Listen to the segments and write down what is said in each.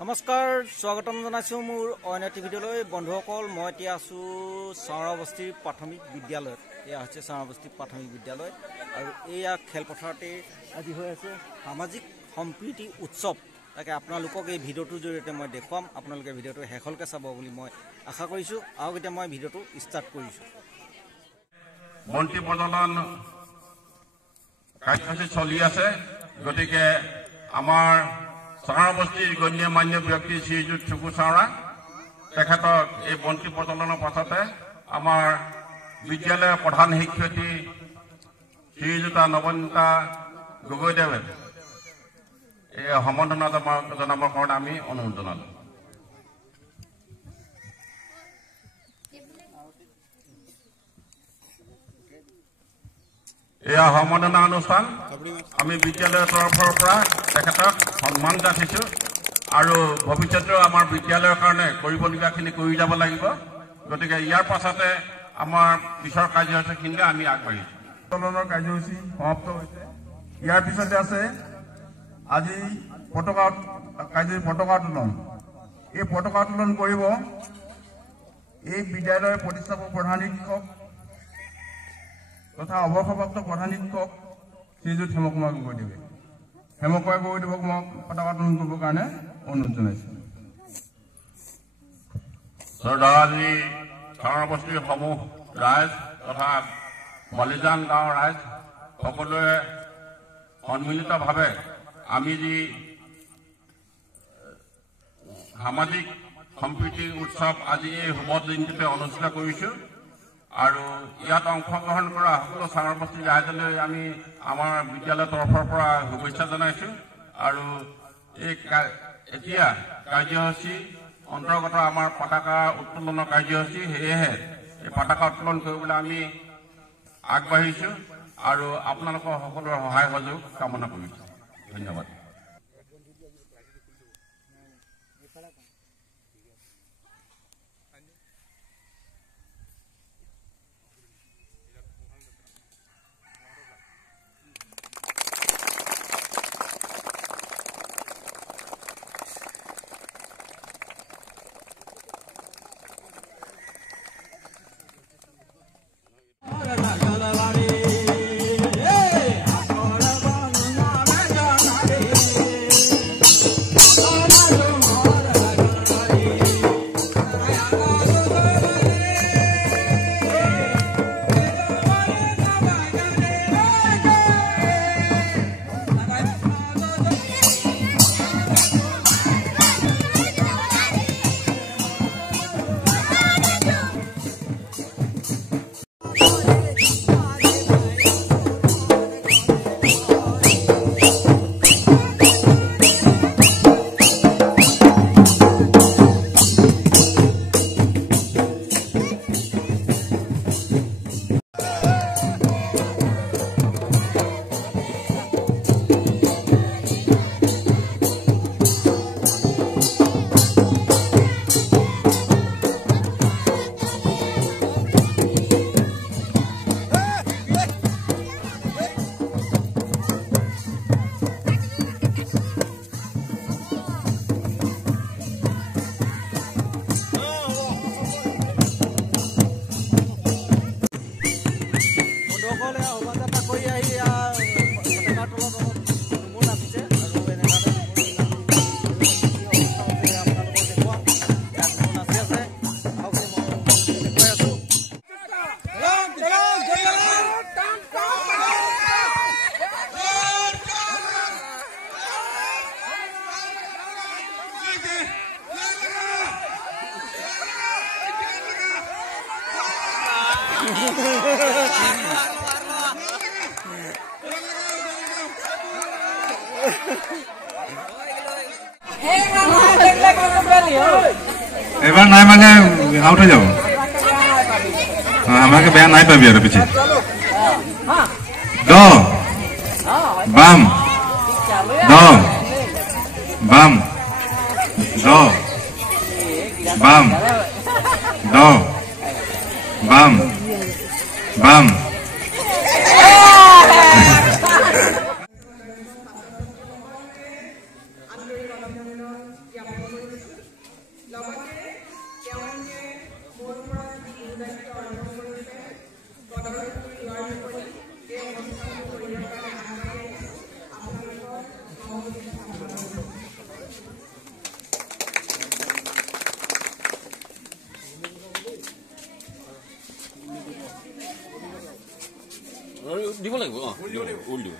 নমস্কাৰ স্বাগতম জনাইছো মোৰ অন্য টিভিলৈ বন্ধুসকল মই এতিয়া আছো চাওৰাবস্তি প্ৰাথমিক বিদ্যালয়ত এয়া হৈছে চাওৰাবস্তি প্ৰাথমিক বিদ্যালয় আৰু এয়া খেলপথাৰতে আজি হৈ আছে সামাজিক সম্প্ৰীতি উৎসৱ তাকে আপোনালোকক এই ভিডিঅ'টোৰ জৰিয়তে মই দেখুৱাম আপোনালোকে ভিডিঅ'টো হেখলকে চাব বুলি মই আশা কৰিছো আৰু এতিয়া মই ভিডিঅ'টো ষ্টাৰ্ট কৰিছো মন্ত্ৰী প্ৰজনন কাৰ্যসূচী চলি আছে গতিকে আমাৰ চাওৰাবস্তিৰ গণ্যমান্য ব্যক্তি শ্ৰীযুত চুকু চাওৰা তেখেতক এই মন্ত্ৰী প্ৰজননৰ পাছতে আমাৰ বিদ্যালয়ৰ প্ৰধান শিক্ষয়িত্ৰী শ্ৰীযুতা নৱনীতা গগৈদেৱে এই সম্বৰ্ধনা জনাবৰ কাৰণে আমি অনুৰোধ জনালো এয়া সম্বৰ্ধনা অনুষ্ঠান আমি বিদ্যালয়ৰ তৰফৰ পৰা তেখেতক সন্মান যাচিছো আৰু ভৱিষ্যতেও আমাৰ বিদ্যালয়ৰ কাৰণে কৰিবলগীয়াখিনি কৰি যাব লাগিব গতিকে ইয়াৰ পাছতে আমাৰ পিছৰ কাৰ্যসূচীখিনিলৈ আমি আগবাঢ়িছো আন্দোলনৰ কাৰ্যসূচী সমাপ্ত হৈছে ইয়াৰ পিছতে আছে আজি পতাকা উত্তোলন এই পতাকা উত্তোলন কৰিব এই বিদ্যালয়ৰ প্ৰতিষ্ঠাপক প্ৰধান শিক্ষক তথা অৱসৰপ্ৰাপ্ত প্ৰধান শিক্ষক শ্ৰীযুত হেমকুমাৰ গগৈদেৱে মই পতাকা উত্তোলন কৰিবৰ কাৰণে অনুৰোধ জনাইছো দাদাজী চাওৰাবস্তিৰ সমূহ ৰাইজ তথা বালিজান গাঁৱৰ ৰাইজ সকলোৱে সন্মিলিতভাৱে আমি যি সামাজিক সম্প্ৰীতি উৎসৱ আজি এই শুভ দিনটোতে অনুষ্ঠিত কৰিছো আৰু ইয়াত অংশগ্ৰহণ কৰা সকলো চাওৰাবস্তিৰ ৰাইজলৈ আমি আমাৰ বিদ্যালয়ৰ তৰফৰ পৰা শুভেচ্ছা জনাইছো আৰু এই এতিয়া কাৰ্যসূচী অন্তৰ্গত আমাৰ পতাকা উত্তোলনৰ কাৰ্যসূচী সেয়েহে এই পতাকা উত্তোলন কৰিবলৈ আমি আগবাঢ়িছো আৰু আপোনালোকৰ সকলোৰে সহায় সহযোগ কামনা কৰিছো ধন্যবাদ এবার নাই মানে আউট হয়ে যাব আমাকে বেয়া নাই পাবি আর পিছে দ বাম দ বাম দ বাম দ বাম বাম অভিনন্দন জ্ঞাপন কৰিছোঁ লগতে তেওঁলোকে মোৰ পৰা যি দায়িত্ব আৰম্ভ কৰিছে তদাৰকি লোৱাৰ উপৰি এই অনুষ্ঠানটো কৰিবৰ কাৰণে আগবাঢ়ি আহিছোঁ আপোনালোকৰ সহযোগিতা কামনা কৰিছোঁ দিব লাগিব দিব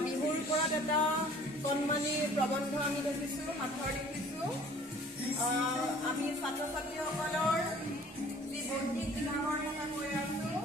বিহুৰ ওপৰত এটা কণমানি প্ৰবন্ধ আমি দেখিছোঁ সাঁথৰ দেখিছোঁ আমি ছাত্ৰ ছাত্ৰীসকলৰ যি বৌদ্ধিক বিকাশৰ কথা কৈ আছোঁ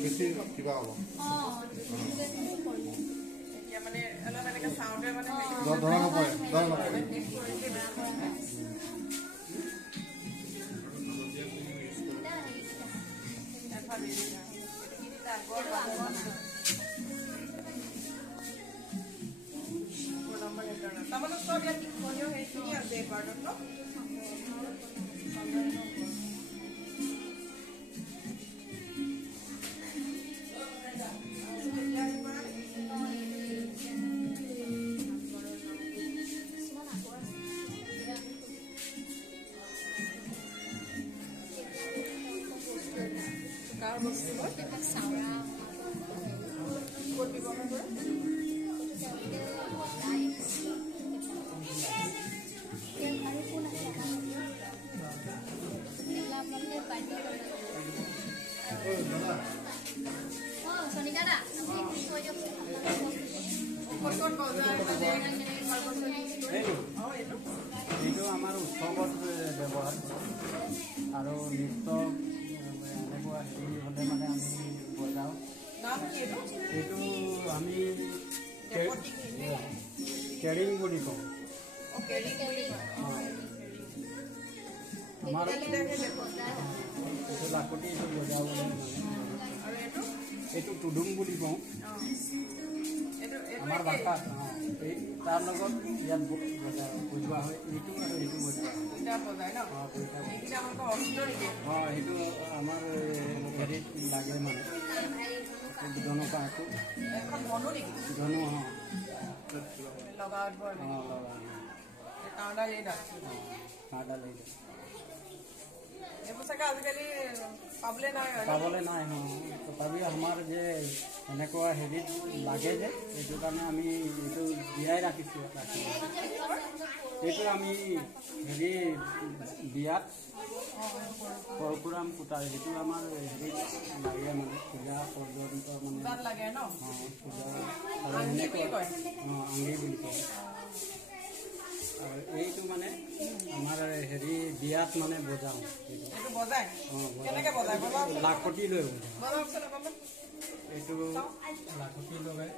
বেছি কিবা হ'ব মানে অলপ এনেকৈ চাউণ্ডে মানে ধৰা নপৰে তাৰমানে চব ইয়াত শিক্ষণীয় সেইখিনি আছে পাৰ্টত ন এইটো আমাৰ উৎসৱত ব্যৱহাৰ আৰু নৃত্য এনেকুৱা হেৰি হ'লে মানে আমি বজাওঁ এইটো আমি কেৰিং বুলি কওঁ আমাৰ এইটো লাকতি এইটো বজাবলৈ এইটো টুডুম বুলি কওঁ আমাৰ ভাষাত তাৰ লগত ইয়াত বজোৱা হয় এইটো আৰু এইটো বজোৱা হয় সেইটো আমাৰ হেৰিত লাগে মানে জনকাটো ধনু কাঁড়ডাল এই কাঁড়ডাল এই তেনেকৈ আজিকালি পাবলৈ নাই তথাপিও আমাৰ যে এনেকুৱা হেৰিত লাগে যে সেইটো কাৰণে আমি এইটো দিয়াই ৰাখিছোঁ। এইটো আমি হেৰি বিয়াত পৰশুৰাম কুটাৰ সেইটো আমাৰ হেৰিত লাগে মানে পূজা পৰ্যন্ত মানে লাগে ন পূজা আঙি বুলি কয়। আৰু এইটো মানে আমাৰ হেৰি বিয়াত মানে বজাওঁ এইটো বজায় কেনেকৈ বজায় লাখপতি লৈ বজায় এইটো লাখপতি লগাই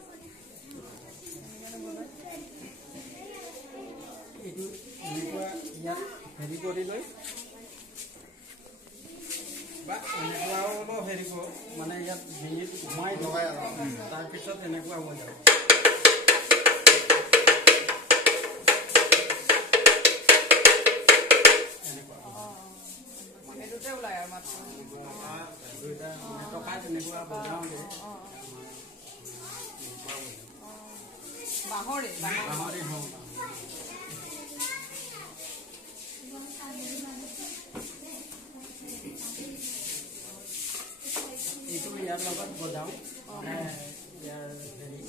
এইটো এনেকুৱা ইয়াত হেৰি কৰি লৈ বা এনেকুৱাও অলপ হেৰি কৰোঁ মানে ইয়াত ডিঙিত সোমাই লগাই তাৰপিছত এনেকুৱা হৈ যাব। তেনেকুৱা বজাওঁ যে বাঁহৰে হওঁ এইটো ইয়াৰ লগত বজাওঁ ইয়াৰ হেৰি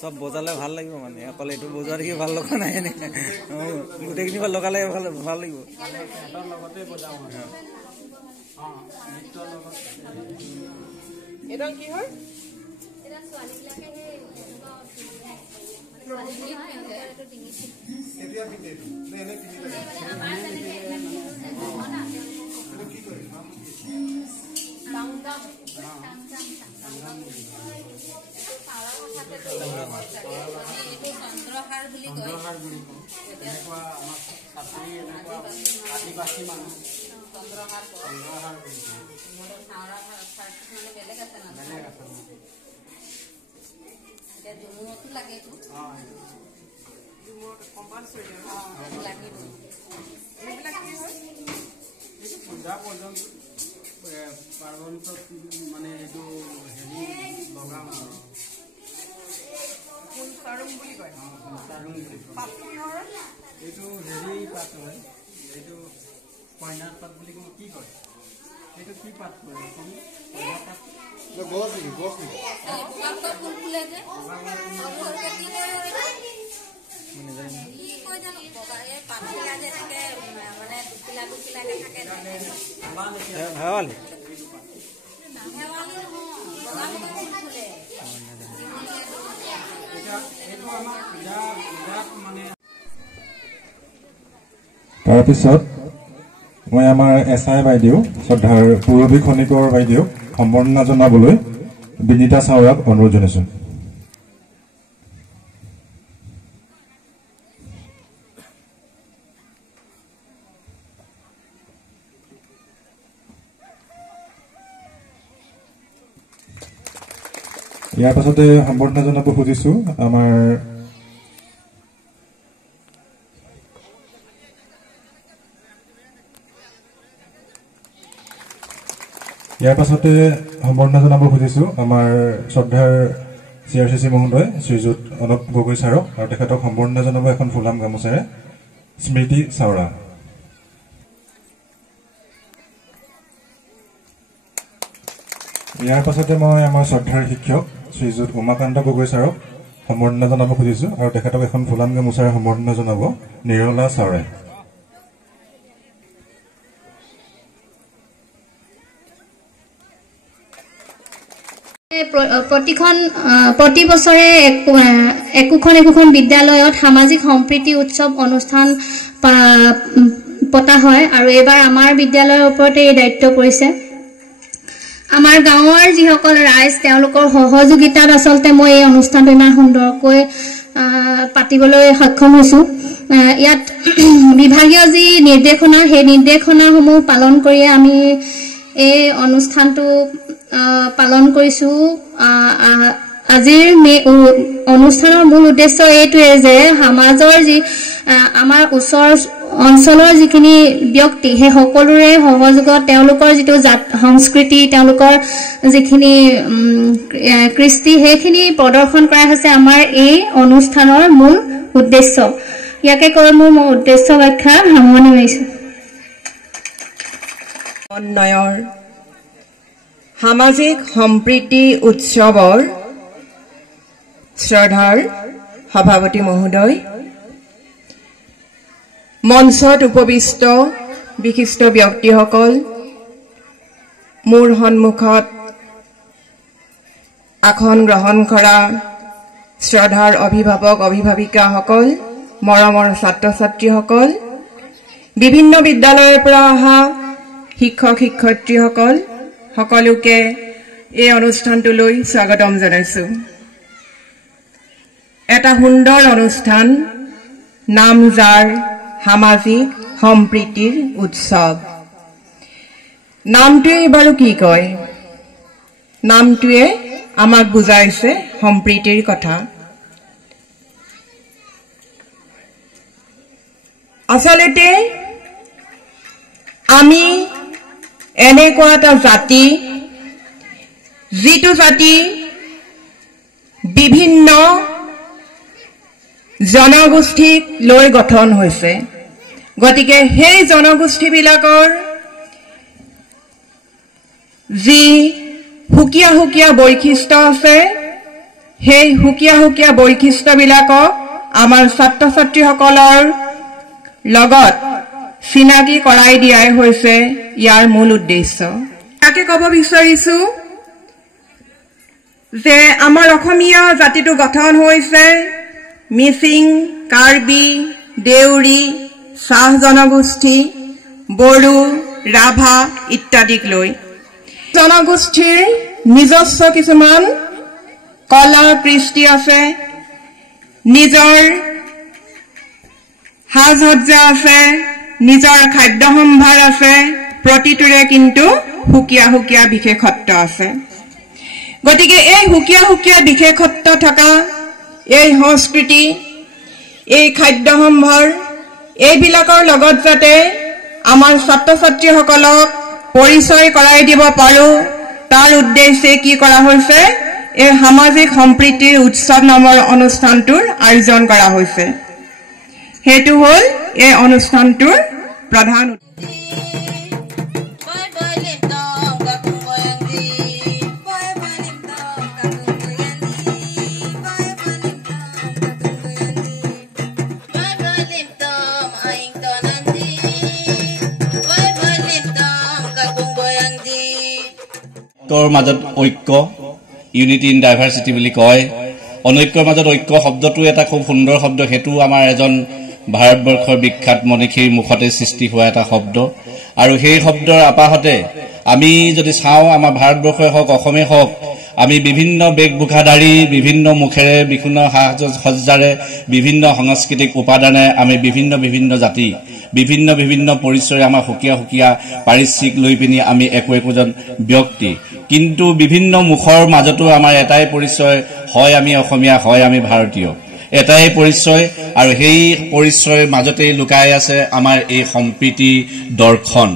সব বজালে ভাল লাগিব মানে অকল এইটো বজোৱা দেখি ভাল লগা নাই এনেকৈ গোটেইখিনি লগালে ভাল লাগিব। সিহঁতৰ লগতে বজাওঁ নৃত্যৰ লগত। এইডাল কি হয় চন্দ্ৰহাৰ বুলি কয়। এনেকুৱা আমাৰ ছাত্ৰী এনেকুৱা আদিবাসী মানুহ চন্দ্ৰহাৰ বুলি বেলেগ আছে জুমুতো লাগে পূজা পৰ্যন্ত পাৰ্বণত মানে এইটো হেৰি লগাওঁ এইটো হেৰি পাত হয় এইটো কইনাৰ পাত বুলি কয় কি কয় এইটো কি পাত কয় তাৰপিছত মই আমাৰ SI বাইদেউ শ্ৰদ্ধাৰ পূৰবী খনিকৰ বাইদেউক সম্বৰ্ধনা জনাবলৈ বিনীতা চাওৰাক অনুৰোধ জনাইছোঁ। ইয়াৰ পাছতে সম্বৰ্ধনা জনাব খুজিছোঁ আমাৰ আমাৰ শ্ৰদ্ধাৰ CRCC মহোদয় শ্ৰীযুত অনুপ গগৈ ছাৰক আৰু তেখেতক সম্বৰ্ধনা জনাব এখন ফুলাম গামোচাৰে স্মৃতি চাওৰা। ইয়াৰ পাছতে মই আমাৰ শ্ৰদ্ধাৰ শিক্ষক শ্ৰীযুত উমাকান্ত গগৈ ছাৰক সম্বৰ্ধনা জনাব খুজিছোঁ আৰু তেখেতক এখন ফুলাম গামোচাৰে সম্বৰ্ধনা জনাব নিৰলা চাওৰাই। প্ৰতি বছৰে একোখন বিদ্যালয়ত সামাজিক সম্প্ৰীতি উৎসৱ অনুষ্ঠান পতা হয় আৰু এইবাৰ আমাৰ বিদ্যালয়ৰ ওপৰতে এই দায়িত্ব পৰিছে। আমাৰ গাঁৱৰ যিসকল ৰাইজ তেওঁলোকৰ সহযোগিতাত আচলতে মই এই অনুষ্ঠানটো ইমান সুন্দৰকৈ পাতিবলৈ সক্ষম হৈছোঁ। ইয়াত বিভাগীয় যি নিৰ্দেশনা সেই নিৰ্দেশনাসমূহ পালন কৰিয়ে আমি এই অনুষ্ঠানটো পালন কৰিছোঁ। আজিৰ অনুষ্ঠানৰ মূল উদ্দেশ্য এইটোৱে যে সমাজৰ যি আমাৰ ওচৰ অঞ্চলৰ যিখিনি ব্যক্তি সেই সকলোৰে সহযোগত তেওঁলোকৰ যিটো সংস্কৃতি তেওঁলোকৰ যিখিনি কৃষ্টি সেইখিনি প্ৰদৰ্শন কৰা হৈছে আমাৰ এই অনুষ্ঠানৰ মূল উদ্দেশ্য। ইয়াকে কৈ মোৰ উদ্দেশ্য ব্যাখ্যা সামৰণি মাৰিছোঁ। অন্যয়ৰ সামাজিক সম্প্ৰীতি উৎসৱৰ শ্ৰদ্ধাৰ সভাপতি মহোদয়, মঞ্চত উপবিষ্ট বিশিষ্ট ব্যক্তিসকল, মোৰ সন্মুখত আসন গ্ৰহণ কৰা শ্ৰদ্ধাৰ অভিভাৱক অভিভাৱিকাসকল, মৰমৰ ছাত্ৰ ছাত্ৰীসকল, বিভিন্ন বিদ্যালয়ৰ পৰা অহা শিক্ষক শিক্ষয়িত্ৰীসকল, সকলোকে এই অনুষ্ঠানটোলৈ স্বাগতম জনাইছো। এটা সুন্দৰ অনুষ্ঠান, নাম যাৰ সামাজিক সম্প্ৰীতিৰ উৎসৱ। নামটোৱে বাৰু কি কয়? নামটোৱে আমাক বুজাইছে সম্প্ৰীতিৰ কথা। আচলতে আমি এনেকুৱা এটা জাতি, যিটো জাতি বিভিন্ন জনগোষ্ঠীক লৈ গঠন হৈছে। গতিকে সেই জনগোষ্ঠীবিলাকৰ যি সুকীয়া সুকীয়া বৈশিষ্ট্য আছে, সেই সুকীয়া সুকীয়া বৈশিষ্ট্যবিলাকক আমাৰ ছাত্ৰ ছাত্ৰীসকলৰ লগত চিনাকি কৰাই দিয়াই হৈছে ইয়াৰ মূল উদ্দেশ্য। তাকে ক'ব বিচাৰিছো যে আমাৰ অসমীয়া জাতিটো গঠন হৈছে মিচিং, কাৰ্বি, দেউৰী, চাহ জনগোষ্ঠী, বড়ো, ৰাভা ইত্যাদিক লৈ। জনগোষ্ঠীৰ নিজস্ব কিছুমান কলা কৃষ্টি আছে, নিজৰ সাজ সজ্জা আছে, নিজৰ খাদ্য সম্ভাৰ আছে, প্ৰতিটোৰে কিন্তু সুকীয়া সুকীয়া বিশেষত্ব আছে। গতিকে এই সুকীয়া সুকীয়া বিশেষত্ব থকা এই সংস্কৃতি, এই খাদ্য সম্ভাৰ, এইবিলাকৰ লগত যাতে আমাৰ ছাত্ৰ ছাত্ৰীসকলক পৰিচয় কৰাই দিব পাৰো, তাৰ উদ্দেশ্যে কি কৰা হৈছে, এই সামাজিক সম্প্ৰীতিৰ উৎসৱ নামৰ অনুষ্ঠানটোৰ আয়োজন কৰা হৈছে। সেইটো হ'ল এই অনুষ্ঠানটোৰ প্ৰধান মাজত ঐক্য, ইউনিটি ইন ডাইভাৰ্চিটি বুলি কয়। অনৈক্যৰ মাজত ঐক্য শব্দটো এটা খুব সুন্দৰ শব্দ। সেইটো আমাৰ এজন ভাৰতবৰ্ষৰ বিখ্যাত মনীষীৰ মুখতে সৃষ্টি হোৱা এটা শব্দ। আৰু সেই শব্দৰ আপাহতে আমি যদি চাওঁ, আমাৰ ভাৰতবৰ্ষই হওক, অসমেই হওক, আমি বিভিন্ন বেশভূষাধাৰী, বিভিন্ন মুখেৰে, বিভিন্ন সাজ সজ্জাৰে, বিভিন্ন সাংস্কৃতিক উপাদানে আমি বিভিন্ন বিভিন্ন জাতি, বিভিন্ন বিভিন্ন পৰিচয়, আমাৰ সুকীয়া সুকীয়া পাৰিশ্ৰিক লৈ পিনি আমি একোজন ব্যক্তি। কিন্তু বিভিন্ন মুখৰ মাজতো আমাৰ এটাই পৰিচয়, হয় আমি অসমীয়া, হয় আমি ভাৰতীয়, এটাই পৰিচয়। আৰু সেই পৰিচয়ৰ মাজতেই লুকাই আছে আমাৰ এই সম্প্ৰীতি দৰ্শন।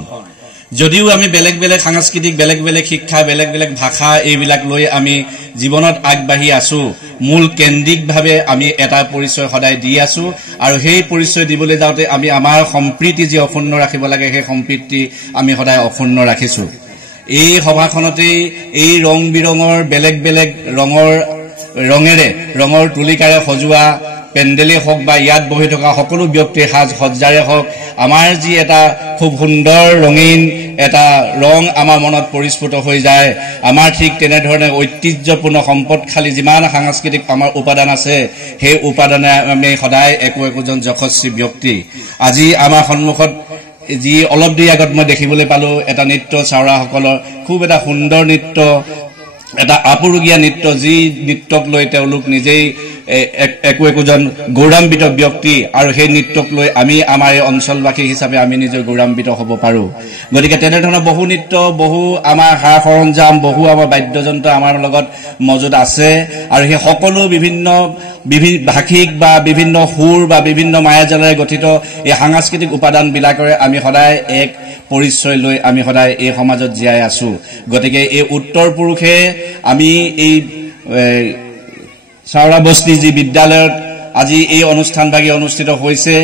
যদিও আমি বেলেগ বেলেগ সাংস্কৃতিক, বেলেগ বেলেগ শিক্ষা, বেলেগ বেলেগ ভাষা এইবিলাক লৈ আমি জীৱনত আগবাঢ়ি আছো, মূল কেন্দ্ৰিকভাৱে আমি এটা পৰিচয় সদায় দি আছো। আৰু সেই পৰিচয় দিবলৈ যাওঁতে আমি আমাৰ সম্প্ৰীতি যি অক্ষুণ্ণ ৰাখিব লাগে, সেই সম্প্ৰীতি আমি সদায় অক্ষুণ্ণ ৰাখিছো। এই সভাখনতেই এই ৰং বিৰঙৰ বেলেগ বেলেগ ৰঙৰ তুলিকাৰে সজোৱা পেণ্ডেলেই হওক বা ইয়াত বহি থকা সকলো ব্যক্তিৰ সাজ সজ্জাৰে হওক, আমাৰ যি এটা খুব সুন্দৰ ৰঙীন এটা ৰং আমাৰ মনত পৰিস্ফুট হৈ যায়। আমাৰ ঠিক তেনেধৰণে ঐতিহ্যপূৰ্ণ সম্পদশালী যিমান সাংস্কৃতিক আমাৰ উপাদান আছে, সেই উপাদানে আমি সদায় একোজন যশস্বী ব্যক্তি। আজি আমাৰ সন্মুখত যি অলপ দেৰি আগত মই দেখিবলৈ পালো, এটা নৃত্য, চাওৰাসকলৰ খুব এটা সুন্দৰ নৃত্য, এটা আপুৰুগীয়া নৃত্য, যি নৃত্যক লৈ তেওঁলোক নিজেই একোজন গৌৰৱান্বিত ব্যক্তি। আৰু সেই নৃত্যক লৈ আমি আমাৰ এই অঞ্চলবাসী হিচাপে আমি নিজে গৌৰৱান্বিত হ'ব পাৰো। গতিকে তেনেধৰণৰ বহু নৃত্য, বহু আমাৰ সা সৰঞ্জাম, বহু আমাৰ বাদ্যযন্ত্ৰ আমাৰ লগত মজুত আছে। আৰু সেই সকলো বিভিন্ন ভাষিক বা বিভিন্ন সুৰ বা বিভিন্ন মায়াজালেৰে গঠিত এই সাংস্কৃতিক উপাদানবিলাকৰে আমি সদায় এক পৰিচয় লৈ আমি সদায় এই সমাজত জীয়াই আছো। গতিকে এই উত্তৰ পুৰুষে আমি এই চাওৰা বস্তি যি বিদ্যালয়ত আজি এই অনুষ্ঠানভাগি অনুষ্ঠিত হৈছে,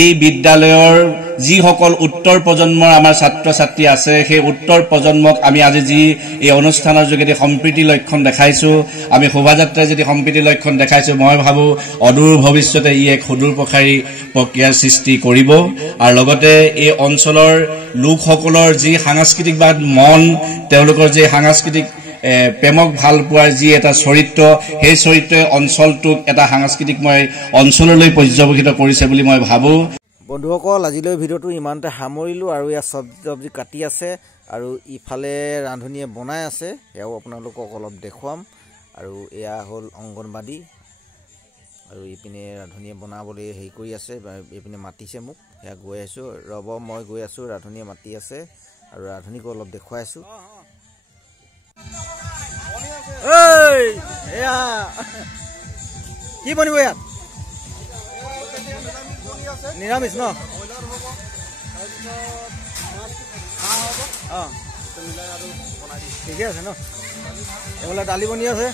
এই বিদ্যালয়ৰ যিসকল উত্তৰ প্ৰজন্মৰ আমাৰ ছাত্ৰ ছাত্ৰী আছে সেই উত্তৰ প্ৰজন্মক আমি আজি যি এই অনুষ্ঠানৰ যোগেদি সম্প্ৰীতি লক্ষণ দেখাইছো আমি শোভাযাত্ৰাৰ যদি সম্প্ৰীতি লক্ষণ দেখাইছো মই ভাবো অদূৰ ভৱিষ্যতে ই এক সুদূৰ প্ৰসাৰী প্ৰক্ৰিয়াৰ সৃষ্টি কৰিব আৰু লগতে এই অঞ্চলৰ লোকসকলৰ যি সাংস্কৃতিকবাদ মন তেওঁলোকৰ যি সাংস্কৃতিক প্ৰেমক ভাল পোৱাৰ যি এটা চৰিত্ৰ সেই চৰিত্ৰই অঞ্চলটোক এটা সাংস্কৃতিকময় অঞ্চললৈ পৰ্যবেক্ষিত কৰিছে বুলি মই ভাবো বন্ধুসকল আজিলৈ ভিডিঅ'টো ইমানতে সামৰিলোঁ আৰু ইয়াৰ চব্জি কাটি আছে আৰু ইফালে ৰান্ধনীয়ে বনাই আছে এয়াও আপোনালোকক অলপ দেখুৱাম আৰু এয়া হ'ল অংগনবাদী আৰু ইপিনে ৰান্ধনীয়ে বনাবলৈ হেৰি কৰি আছে ইপিনে মাতিছে মোক এয়া গৈ আছোঁ ৰ'ব মই গৈ আছোঁ ৰান্ধনীয়ে মাতি আছে আৰু ৰান্ধনীকো অলপ দেখুৱাই আছোঁ এয়া কি বনিব ইয়াত নিৰামিষ ন ঠিকে আছে ন এইফালে দালি বনি আছে